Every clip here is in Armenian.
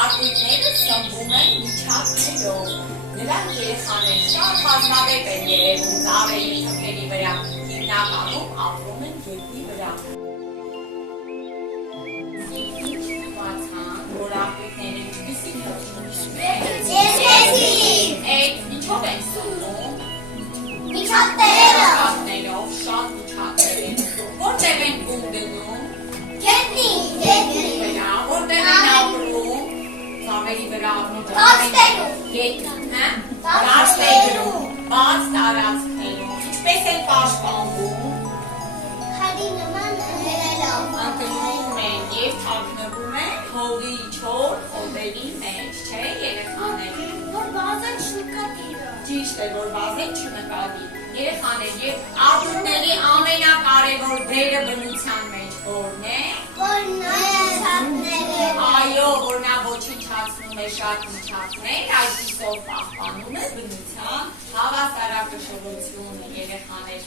Ակույտները սնվում են միջատներով, նրանք երեխաներ շատ բազմավետ են երևում ծառերի թփերի վրա, հիմնականում ապրում են գետնի վրա։ Ինչ իմացան, որ ակույտները ինչպիսի Էդ ինչով են սնվում։ Միջատներով, շատ միջատներ են սնվում։ Որտեղ են բուն գնում։ Գետնի վրա, որտեղ են ապրում։ Ծառերի վրա դաշտերում, բաց տարածքներում, ինչպես են պաշտպանվում, ընկնում են և թաքնվում են հողի չոր խոտերի մեջ, չէ երեխաներ։ Ճիշտ է, որ վազեն չնկատի։ Երեխաներ, և ակույտների ամենակարևոր դերը բնության մեջ որն է։ Այո, որ նա ոչնչացնում է շատ միջատներ, այսպիսով պահպանում է բնության հավասարակշռությունը, երեխաներ։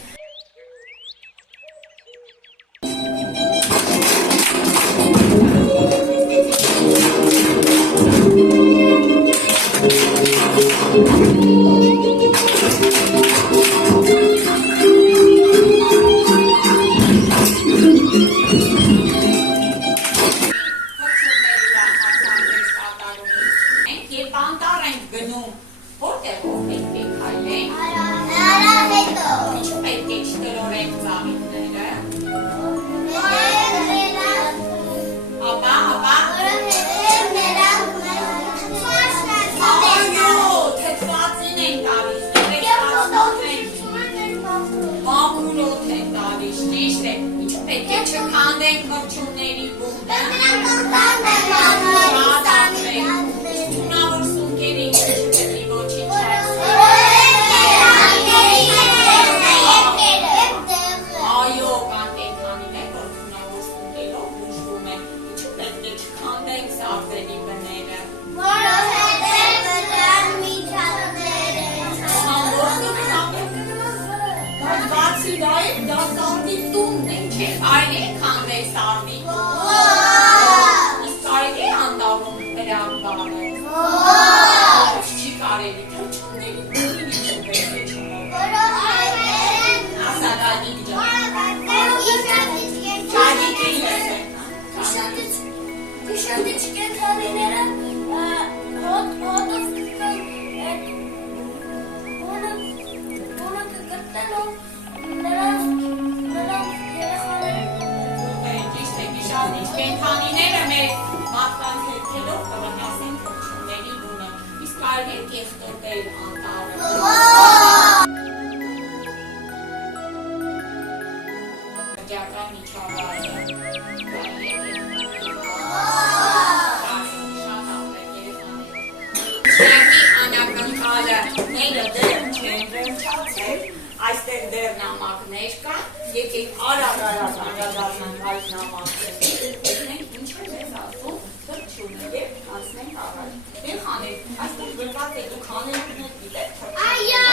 Այստեղ դեր նամակներ կան, եկեք արագ անդրադառնանք այս նամակներին, տեսնենք ինչ է մեզ ասում թռչունը և անցնենք առաջ։ Երեխաներ, այստեղ գրված է դուք հանելուկներ գիտեք թռչունը։ Այո։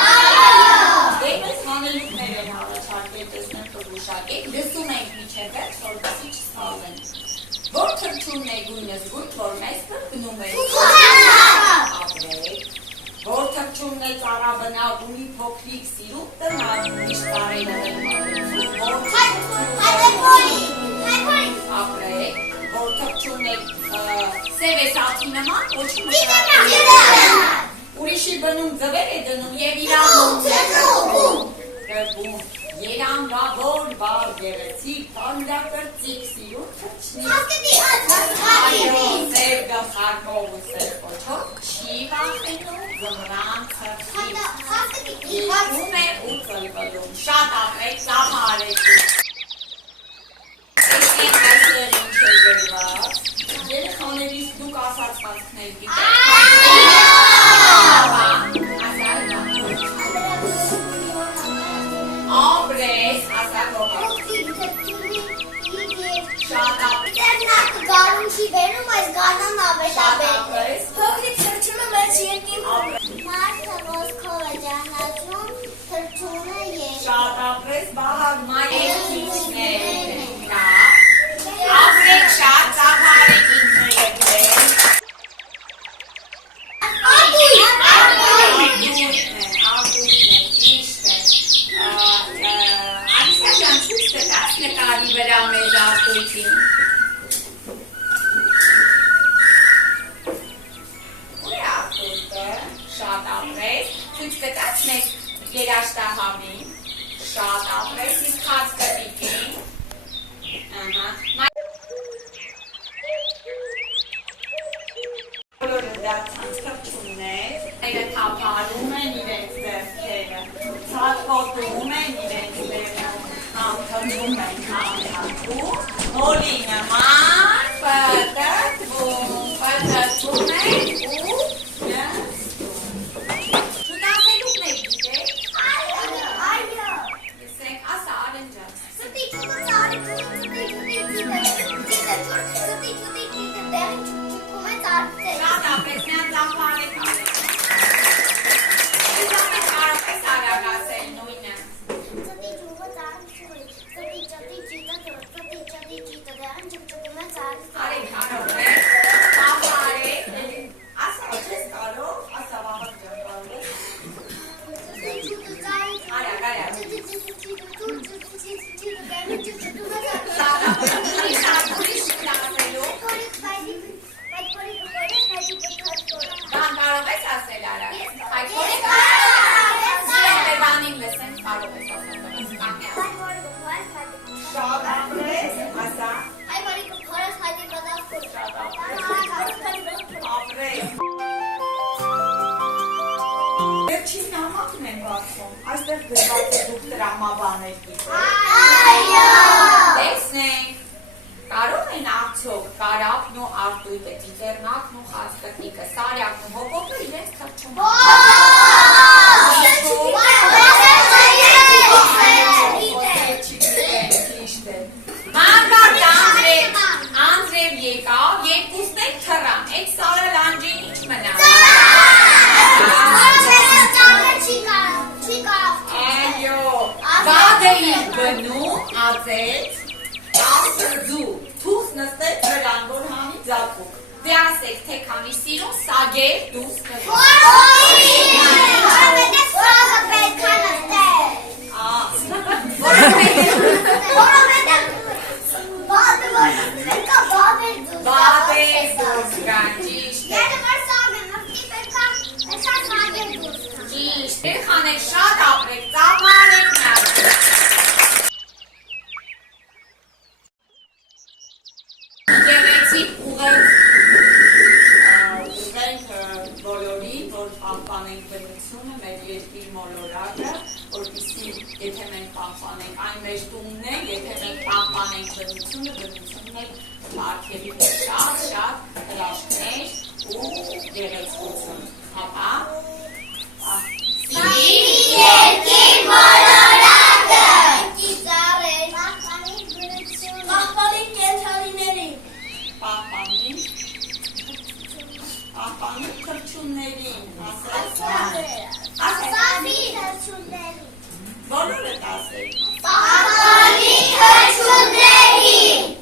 Մեզ հանելուկներ են առաջարկել, տեսնենք կգուշակեք, լսում ենք միջև վերջ, որպեսզի չսխալվենք։ Որ թռչունն է գույնս գույն, որ մեզ կրկնում է։ Ապրեք։ Որ թռչունն է ծառաբնակ, ունի փոքրիկ սիրուն տնակ, միշտ ծառերը ապրեք, որ թռչունն է սև է սաթի նման, ոչում ուրիշի բնում ձվեր է դնում և իրանում կրպում, երանգավոր բար գեղեցիկ, տանդակրծիկ սիրուն թռչնի, այո, սև գլխարկով ու սև պոչով, չի վախենում զմրան թռչից, երկում է ու կլվլում, շատ ապրեք, սամը արեցիք։ Տեսնենք այսեր ինչ է գրված, երեխաներիս դուք ասացվածքներ գիտեք։ Ապրես, ասակողը։ Շատ ապրես։ Գարուն չի բերում, այս գարնան ավետաբեր։ Շատ ապրես։ Փոքրիկ թռչունը մեծ երկին նկարի վրա մեր արտույտին։ Ուր է արտույտը, շատ ապրես, ցույց կտաց մեզ երաշտահամին, շատ ապրես, իսկ հաց կտիկին, բոլորը դարձան թռչուններ, այրը թափարում են իրենց ձեռքերը, ցատկոտում են իրենց ձեռքը, թռչում են թափարում, հոլի նման պտտվում են ու շուտասելուկն եք գիտեք? Այո։ Եսեք, ասա արենջան։ Ստի չուտը ծարի Շատ ապրես, միան ծախվան եք արեք։ Ես ամեն կարող ես արագասել նույնը։ Ստի ճուղը ծարի շույ, ստի ճտի ճիտը դեղին ճպճպում են ծարի Արեք կարող եք, ծախվարեք, ասա չես կարող, ասա վաղատ ջան կարող եք։ Ստի ճուղը ծարի Արագ, արագ։ Շատ Ուրիշ շնասելու։ Բան կարող ես ասել արագ։ Հայքորիկ Երևանին լսեն կարող ես ասել։ Շատ ապրես, ասա։ Ապրես։ Վերջին նամակն են բացում, այստեղ գրված է դուք տրամաբաներ գիտեք։ Տեսնենք, կարող են արդյոք կարապն ու արտույտը, ծիծեռնակն ու խածկտնիկը, սարյակն ու հոպոպը իրենց թռչում։ Մանկարդ Անձրև եկավ, երկուսն եք թռան, էդ սարը լանջին ինչ մնա։ Այո, բադեի բնում ածեց, ասը դու, թուս նստեց վրան, որ հանի ձակուկ։ Դե ասեք, թե քանի սիրուն սագեր դուս բադեր դուս կան, ճիշտ է, ճիշտ է, խանեք շատ ապրեք, ծապարեք նավ։ Գեղեցիկ ուղենք բոլորին, որ պահպանենք բնությունը, մեր երկիր մոլորակը, որպեսզի եթե մենք պահպանենք, այն մեր տունն է, եթե մենք պահպանենք բնությունը, բնությունն է պարգևի շատ հրաշքներ ու գեղեցկություն։ Հապա։ Սիրի երկիր մոլորակը Պահպանին կենդանիներին Պահպանին թռչուններին, Ասացի թռչուններին բոլորը ասեք։ Պահպանին թռչուններին